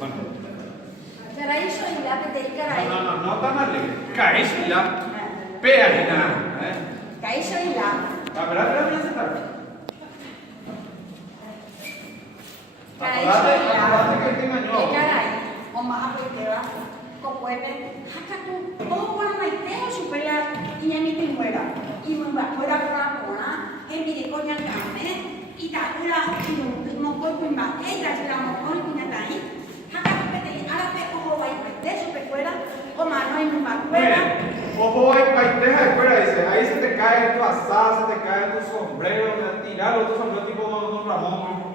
Bueno. Caray, soy la que te caray. No tan alegre. Caray, soy la. Pearina. Caray, soy la. La verdad, voy a sentar. Caray, soy la. Que te engañó. Caray, o más apreteba. Copuete. Acá tú. Oh, bueno, maiteo supera. Y ya ni te muera. Y me va fuera por la cona. Que mire coña el carne. Y ta una. No puedo cuimbar. Ella se la mojó y cuña ahí. Acá tú que te. Ahora te ojo, va y maiteo super fuera. O más no hay un más fuera. Ojo, hay paiteja de fuera, dice. Ahí se te cae tu asada, se te cae tu sombrero, tirarlo, tu sombrero tipo Don Ramón.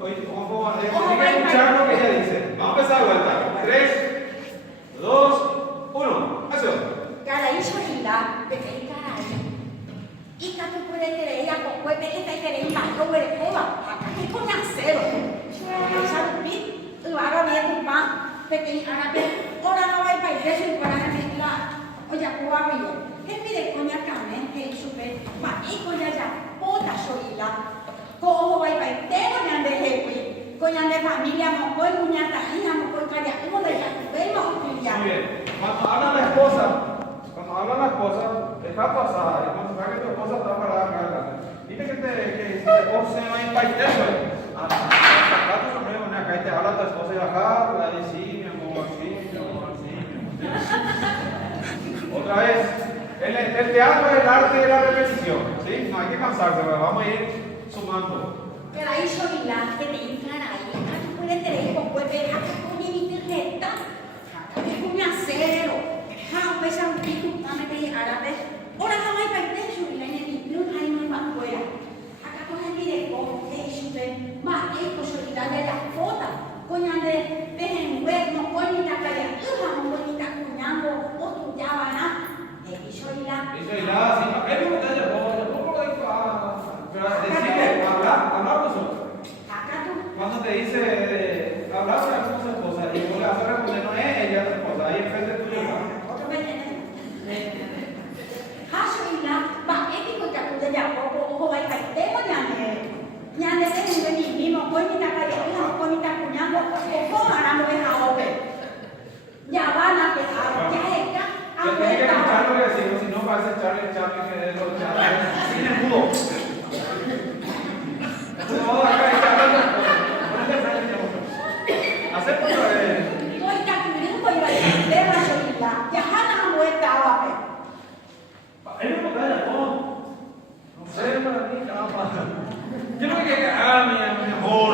Oye, ojo, hay que escuchar lo que ella dice. Vamos a empezar de vuelta. 3, 2, 1. Acción. Caray, soy la. Pepe, caray. Y que tú puedes querer ella con cuete, esta y querer más, no puedes coba. Acá que con acero. Esa lupi, lo haga bien tu pan. Pepe, ahora bien. Ahora no va a ir para eso y para la. Oye, ¿cómo va bien? Que mire con la carne, que es súper. Va, y con ya, puta soy la. Como va a ir para el tema de ande jefe. Con la familia, mocoy, muñata, hija, mocoy, calla. ¿Cómo le llamo? Vemos un día. Muy bien. Cuando habla la esposa, deja pasar. Y cuando sabe que tu esposa está parada acá. Dile que tu esposa se va a ir para el tema. Saca tu sombrero, acá y te habla tu esposa y baja. La dice, sí, mi amor, sí, mi amor, sí, mi amor. Otra vez. El teatro es el arte de la repetición. ¿Sí? No hay que cansarse, pero vamos a ir sumando. Pero ahí soy la que te encara ahí. Acá tú puedes tener con cuete, acá con mi recta. Acá con mi acero. Acá pues a un pico, dame que árabe. Ahora no hay para el techo y la niña no hay más fuera. Acá con el directo, eso de más esto, solidaridad de la foto. Coña de ven web, no coñita calla, hija, no coñita cuñando, o tu llavana. Y soy la. Sí, pero decirle, hablar vosotros. Acá tú. Cuando te dice hablar con su esposa y vos le vas a responder, no es ella tu esposa, ahí enfrente tuyo. Otro veneno. Soy la. Va, ético que acude ya poco, ojo, va y caiteo, ñane de un mismo, coñita calla, hija, coñita cuñando, ojo, ahora no es a ope. Ya van a dejar, ya está. Tienes que escuchar lo que decimos, si no vas a echarle que de los charles. Sin el mudo. No, acá está hablando. Acepta otra vez. Voy a cubrir, voy a ir a la solita. Ya Hanna muerta a ver. Él no me calla, no. No sé, para mí, capa. Yo no me quedé, mi amor.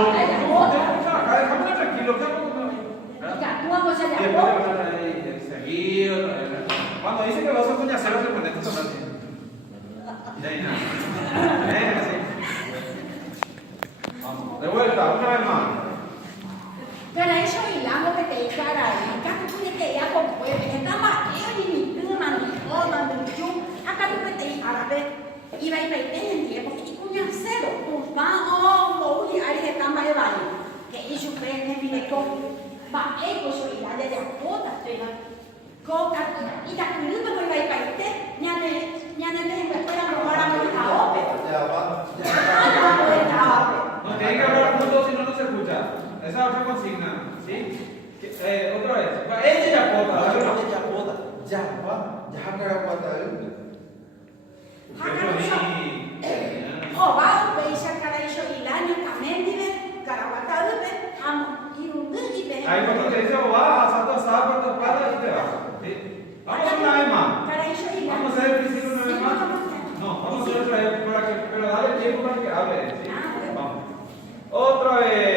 Déjame tranquilo, ¿qué hago con mi? Ya, tú vamos allá. Cuando dice que vas a coñacero, se pone esto sobre ti. Y ahí nada. Así. Vamos. De vuelta, una vez más. Pero eso es algo que te cara ahí. Acá tú tienes que ir a compuer. Está más y mi prima, mi joda, mi chu. Acá tú que te ir a ver. Y va a ir a en tiempo. Y coñacero. Tus vamos, y ahí están para el baile. Que eso fue en el directo. Va, esto soy la de la puta. Coca, y la culpa voy a ir para usted, ya no puedo robar a mi caope. No tiene que hablar juntos si no se escucha. Esa es otra consigna, ¿sí? Otra vez. Ella ya pota. Ya Oh, va, veis a cada hijo y el año también vive, caraguata, amo, y un día. Ahí cuando te dice, va, asado, por tu espalda y te vas. ¿Sí? Vamos una vez más. Vamos a hacer el principio una vez más. No, vamos a hacer otra vez, pero dale tiempo para que hable. ¿Sí? Vamos. Otra vez.